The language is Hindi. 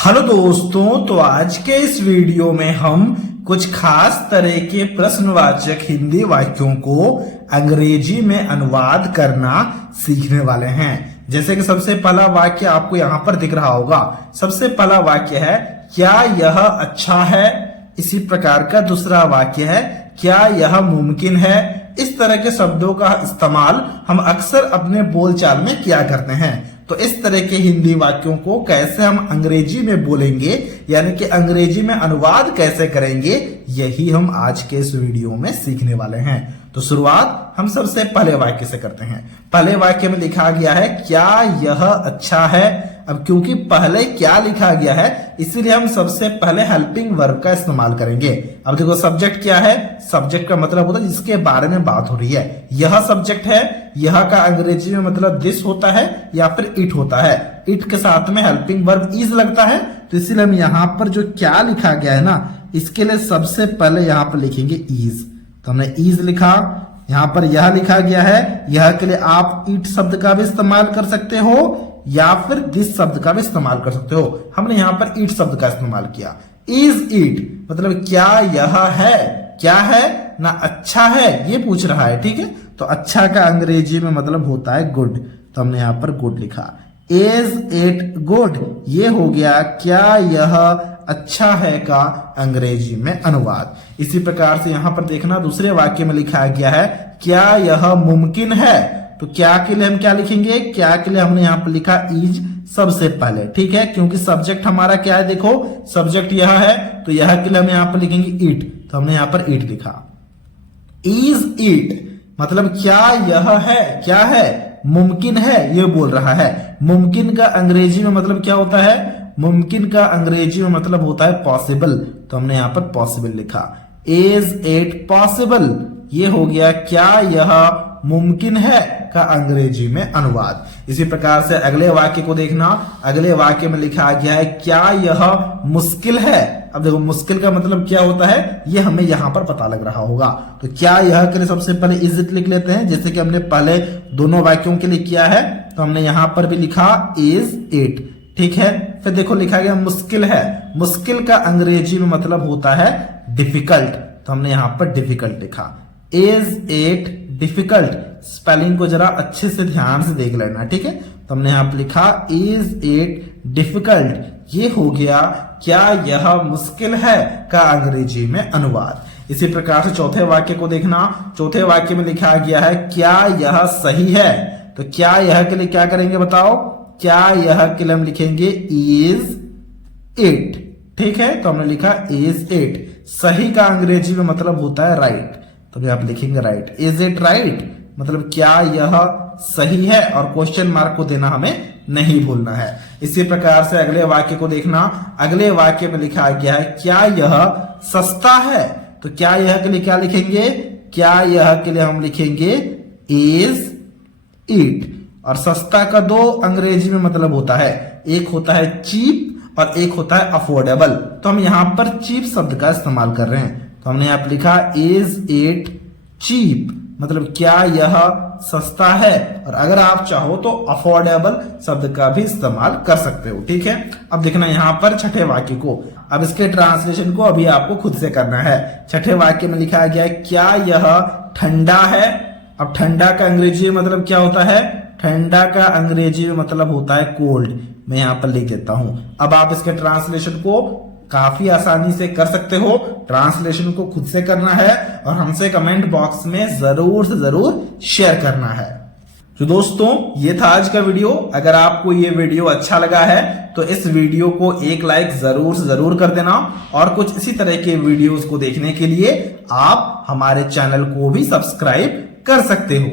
हेलो दोस्तों, तो आज के इस वीडियो में हम कुछ खास तरह के प्रश्नवाचक हिंदी वाक्यों को अंग्रेजी में अनुवाद करना सीखने वाले हैं। जैसे कि सबसे पहला वाक्य आपको यहाँ पर दिख रहा होगा। सबसे पहला वाक्य है क्या यह अच्छा है। इसी प्रकार का दूसरा वाक्य है क्या यह मुमकिन है। इस तरह के शब्दों का इस्तेमाल हम अक्सर अपने बोलचाल में किया करते हैं। तो इस तरह के हिंदी वाक्यों को कैसे हम अंग्रेजी में बोलेंगे, यानी कि अंग्रेजी में अनुवाद कैसे करेंगे, यही हम आज के इस वीडियो में सीखने वाले हैं। तो शुरुआत हम सबसे पहले वाक्य से करते हैं। पहले वाक्य में लिखा गया है क्या यह अच्छा है। अब क्योंकि पहले क्या लिखा गया है, इसीलिए हम सबसे पहले हेल्पिंग वर्ब का इस्तेमाल करेंगे। अब देखो सब्जेक्ट क्या है। सब्जेक्ट का मतलब होता है जिसके बारे में बात हो रही है। यह सब्जेक्ट है। यह का अंग्रेजी में मतलब दिस होता है या फिर इट होता है। इट के साथ में हेल्पिंग वर्ब इज लगता है। तो इसीलिए हम यहाँ पर जो क्या लिखा गया है ना, इसके लिए सबसे पहले यहाँ पर लिखेंगे इज। तो हमने इज लिखा। यहाँ पर यह लिखा गया है। यह के लिए आप इट शब्द का भी इस्तेमाल कर सकते हो या फिर दिस शब्द का भी इस्तेमाल कर सकते हो। हमने यहाँ पर इट शब्द का इस्तेमाल किया। इज इट मतलब क्या यह है। क्या है ना, अच्छा है ये पूछ रहा है। ठीक है, तो अच्छा का अंग्रेजी में मतलब होता है गुड। तो हमने यहाँ पर गुड लिखा। इज इट गुड, ये हो गया क्या यह अच्छा है का अंग्रेजी में अनुवाद। इसी प्रकार से यहाँ पर देखना दूसरे वाक्य में लिखा गया है क्या यह मुमकिन है। तो क्या के लिए हम क्या लिखेंगे। क्या के लिए हमने यहाँ पर लिखा इज सबसे पहले। ठीक है, क्योंकि सब्जेक्ट हमारा क्या है, देखो सब्जेक्ट यह है, तो यह के लिए हम यहाँ पर लिखेंगे इट। तो हमने यहाँ पर इट लिखा। इज इट मतलब क्या यह है। क्या है, मुमकिन है, ये बोल रहा है। मुमकिन का अंग्रेजी में मतलब क्या होता है। मुमकिन का अंग्रेजी में मतलब होता है पॉसिबल। तो हमने यहाँ पर पॉसिबल लिखा। इज इट पॉसिबल, ये हो गया क्या यह मुमकिन है का अंग्रेजी में अनुवाद। इसी प्रकार से अगले वाक्य को देखना। अगले वाक्य में लिखा गया है क्या यह मुश्किल है। अब देखो मुश्किल का मतलब क्या होता है, ये हमें यहाँ पर पता लग रहा होगा। तो क्या यह के लिए सबसे पहले इज इट लिख लेते हैं, जैसे कि हमने पहले दोनों वाक्यों के लिए किया है। तो हमने यहाँ पर भी लिखा इज इट। ठीक है, फिर देखो लिखा गया मुश्किल है। मुश्किल का अंग्रेजी में मतलब होता है डिफिकल्ट। तो हमने यहाँ पर डिफिकल्ट लिखा। इज इट डिफिकल्ट, स्पेलिंग को जरा अच्छे से ध्यान से देख लेना। ठीक है, तो हमने यहाँ पर लिखा इज इट डिफिकल्ट, ये हो गया क्या यह मुश्किल है का अंग्रेजी में अनुवाद। इसी प्रकार से चौथे वाक्य को देखना। चौथे वाक्य में लिखा गया है क्या यह सही है। तो क्या यह के लिए क्या करेंगे बताओ। क्या यह के लिए हम लिखेंगे इज इट। ठीक है, तो हमने लिखा इज इट। सही का अंग्रेजी में मतलब होता है राइट। तो आप लिखेंगे राइट। इज इट राइट मतलब क्या यह सही है, और क्वेश्चन मार्क को देना हमें नहीं भूलना है। इसी प्रकार से अगले वाक्य को देखना। अगले वाक्य में लिखा गया है क्या यह सस्ता है। तो क्या यह के लिए क्या लिखेंगे। क्या यह के लिए हम लिखेंगे इज इट। और सस्ता का दो अंग्रेजी में मतलब होता है, एक होता है चीप और एक होता है अफोर्डेबल। तो हम यहाँ पर चीप शब्द का इस्तेमाल कर रहे हैं। तो हमने यहाँ पर लिखा इज इट चीप मतलब क्या यह सस्ता है, और अगर आप चाहो तो अफोर्डेबल शब्द का भी इस्तेमाल कर सकते हो। ठीक है, अब देखना यहाँ पर छठे वाक्य को। अब इसके ट्रांसलेशन को अभी आपको खुद से करना है। छठे वाक्य में लिखा गया है क्या यह ठंडा है। अब ठंडा का अंग्रेजी में मतलब क्या होता है। ठंडा का अंग्रेजी में मतलब होता है कोल्ड। मैं यहाँ पर लिख देता हूं। अब आप इसके ट्रांसलेशन को काफी आसानी से कर सकते हो। ट्रांसलेशन को खुद से करना है और हमसे कमेंट बॉक्स में जरूर से जरूर शेयर करना है। तो दोस्तों ये था आज का वीडियो। अगर आपको ये वीडियो अच्छा लगा है तो इस वीडियो को एक लाइक जरूर से जरूर कर देना, और कुछ इसी तरह के वीडियोस को देखने के लिए आप हमारे चैनल को भी सब्सक्राइब कर सकते हो।